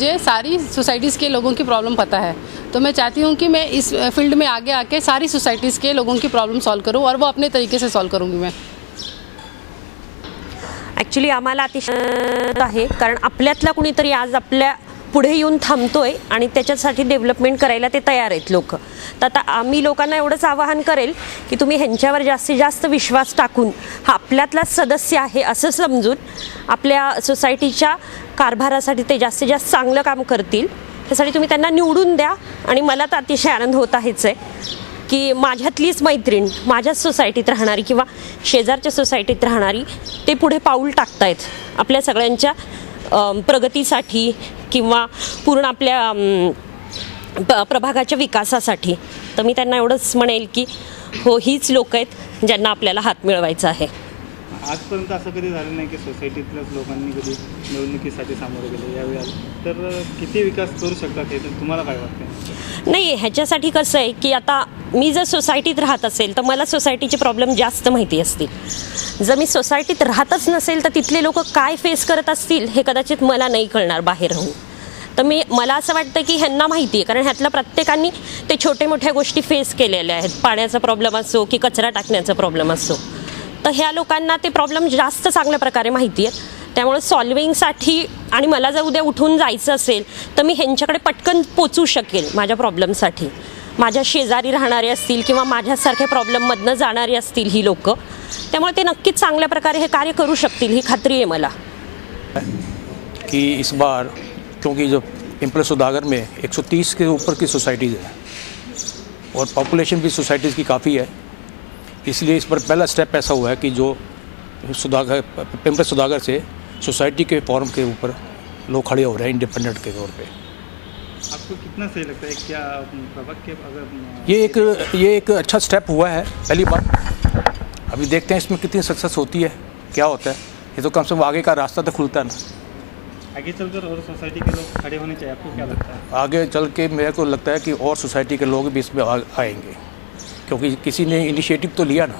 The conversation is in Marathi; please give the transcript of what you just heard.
मुझे सारी सोसाइटीज़ के लोगों की प्रॉब्लम पता है, तो मैं चाहती हूँ कि मैं इस फील्ड में आगे आके सारी सोसाइटीज़ के लोगों की प्रॉब्लम सॉल्व करूँ और वो अपने तरीके से सॉल्व करूँगी मैं। ॲक्च्युली आम्हाला अतिशय आहे, कारण आपल्यातला कुणीतरी आज आपल्या पुढे येऊन थांबतोय आणि त्याच्यासाठी डेव्हलपमेंट करायला ते तयार आहेत लोक. तर आता आम्ही लोकांना एवढंच आवाहन करेल की तुम्ही ह्यांच्यावर जास्तीत जास्त विश्वास टाकून हा आपल्यातला सदस्य आहे असं समजून आपल्या सोसायटीच्या कारभारासाठी ते जास्तीत जास्त चांगलं काम करतील. त्यासाठी तुम्ही त्यांना निवडून द्या. आणि मला तर अतिशय आनंद होत आहेच आहे की माझ्यातलीच मैत्रीण माझ्याच सोसायटीत राहणारी किंवा शेजारच्या सोसायटीत राहणारी ते पुढे पाऊल टाकतायत आपल्या सगळ्यांच्या प्रगतीसाठी किंवा पूर्ण आपल्या प्रभागाच्या विकासासाठी. तर मी त्यांना एवढंच म्हणेल की हो, हीच लोक आहेत ज्यांना आपल्याला हात मिळवायचा आहे. आजपर्यंत असं कधी झालं नाही की सोसायटीतल्याच लोकांनी कधी निवडणुकीसाठी सामोरे गेले यावेळी, तर किती विकास करू शकतात हे तुम्हाला काय वाटतं? नाही, ह्याच्यासाठी कसं आहे की आता मी जर सोसायटीत राहत असेल तर मला सोसायटीचे प्रॉब्लेम जास्त माहिती असतील. जर मी सोसायटीत राहतच नसेल तर तिथले लोक काय फेस करत असतील हे कदाचित मला नाही कळणार बाहेर राहून. तर मला असं वाटतं की ह्यांना माहिती आहे, कारण ह्यातल्या प्रत्येकाने ते छोटे मोठ्या गोष्टी फेस केलेल्या आहेत. पाण्याचा प्रॉब्लेम असो की कचरा टाकण्याचा प्रॉब्लेम असो, तर ह्या लोकांना ते प्रॉब्लेम जास्त चांगल्या प्रकारे माहिती आहेत. त्यामुळे सॉल्विंगसाठी आणि मला जर उद्या उठून जायचं असेल तर मी ह्यांच्याकडे पटकन पोचू शकेल माझ्या प्रॉब्लेमसाठी. माझ्या शेजारी राहणारे असतील किंवा माझ्यासारख्या प्रॉब्लेममधनं जाणारी असतील ही लोक, त्यामुळे ते नक्कीच चांगल्या प्रकारे हे कार्य करू शकतील ही खात्री आहे मला. कि इस बार क्योंकि जो पिंपल सौदागर में 130 के ऊपर की सोसाइटीज़ है और पॉपुलेशन भी सोसाइटीज़ की काफ़ी है, इसलिए इस पर पहला स्टेप ऐसा हुआ है कि जो पिंपल सौदागर से सोसाइटी के फॉर्म के ऊपर लोग खड़े हो रहे हैं इंडिपेंडेंट के तौर पे. आपको कितना सही लगता है क्या प्रभाग के अगर ये एक अच्छा स्टेप हुआ है पहली बार. अभी देखते हैं इसमें कितनी सक्सेस होती है, क्या होता है. ये तो कम से कम आगे का रास्ता तो खुलता है ना. आगे चलकर और सोसाइटी के लोग खड़े होने चाहिए, आपको क्या लगता है? आगे चल के मेरे को लगता है कि और सोसाइटी के लोग भी इसमें आएंगे, क्योंकि किसी ने इनिशिएटिव तो लिया ना.